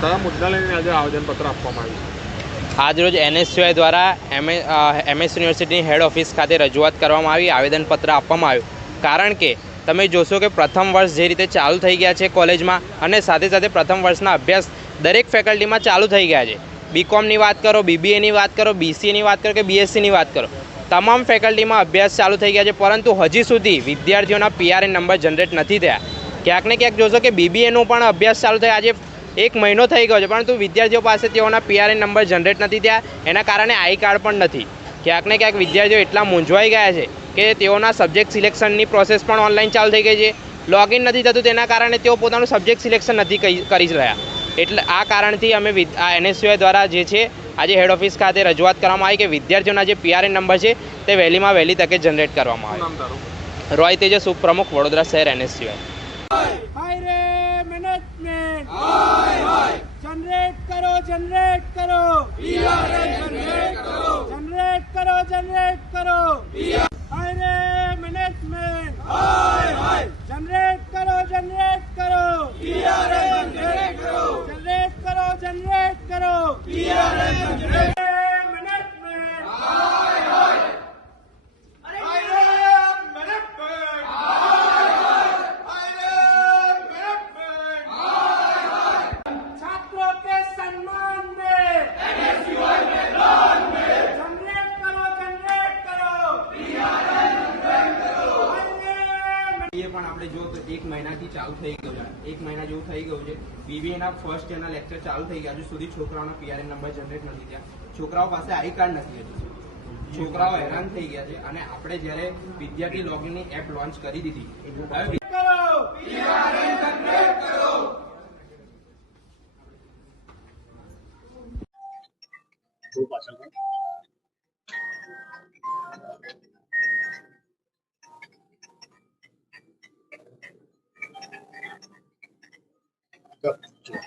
કયા મુદ્દા લઈને આજે આવેદનપત્ર આપવામાં આવ્યું આજરોજ એનએસયુઆઈ દ્વારા એમએ એમએસ યુનિવર્સિટીની હેડ ઓફિસ ખાતે રજૂઆત કરવામાં આવી, આવેદનપત્ર આપવામાં આવ્યું. કારણ કે તમે જોશો કે પ્રથમ વર્ષ જે રીતે ચાલુ થઈ ગયા છે કોલેજમાં અને સાથે સાથે પ્રથમ વર્ષના અભ્યાસ દરેક ફેકલ્ટીમાં ચાલુ થઈ ગયા છે. બીકોમની વાત કરો બીબીએની વાત કરો બીસીએની વાત કરો કે બીએસસીની વાત કરો. તમામ ફેકલ્ટીમાં અભ્યાસ ચાલુ થઈ ગયા છે, પરંતુ હજી સુધી વિદ્યાર્થીઓના પીઆરએન નંબર જનરેટ નથી થયા. ક્યાંક ને ક્યાંક જોશો કે બીબીએનું પણ અભ્યાસ ચાલુ થયા આજે એક મહિનો થઈ ગયો છે પરંતુ વિદ્યાર્થીઓ પાસે તેઓના પીઆરએન નંબર જનરેટ નથી થયા એના કારણે આઈ કાર્ડ પણ નથી. ક્યાંક ને ક્યાંક વિદ્યાર્થીઓ એટલા મૂંઝવાઈ ગયા છે કે તેઓના સબ્જેક્ટ સિલેક્શનની પ્રોસેસ પણ ઓનલાઈન ચાલુ થઈ ગઈ છે. લોગિન નથી થતું તેના કારણે તેઓ પોતાનું સબ્જેક્ટ સિલેક્શન નથી કરી રહ્યા. એટલે આ કારણથી અમે આ એનએસયુઆઈ દ્વારા જે છે આજે હેડ ઓફિસ ખાતે રજૂઆત કરવામાં આવી કે વિદ્યાર્થીઓના જે પીઆરએન નંબર છે તે વહેલીમાં વહેલી તકે જનરેટ કરવામાં આવે. રોય તેજસ ઉપપ્રમુખ વડોદરા શહેર એનએસયુઆઈ જનરેટ કરો જનરેટ કરો જનરેટ કરો જનરેટ કરો જનરેટ કરો હાય રે મેનેજમેન્ટ હાય હાય જનરેટ કરો જનરેટ કરો જનરેટ એક મહિનાથી ચાલુ થઈ ગયું છે. એક મહિના જેવું થઈ ગયું છે. બીબીએના ફર્સ્ટ એના લેક્ચર ચાલુ થઈ ગયા હજુ સુધી છોકરાઓના પીઆરએન નંબર જનરેટ નથી થયા. છોકરાઓ પાસે આઈ કાર્ડ નથી હજુ છોકરાઓ હેરાન થઈ ગયા છે અને આપણે જ્યારે વિદ્યાર્થી લોગિનની એપ લોન્ચ કરી દીધી હવે Yep.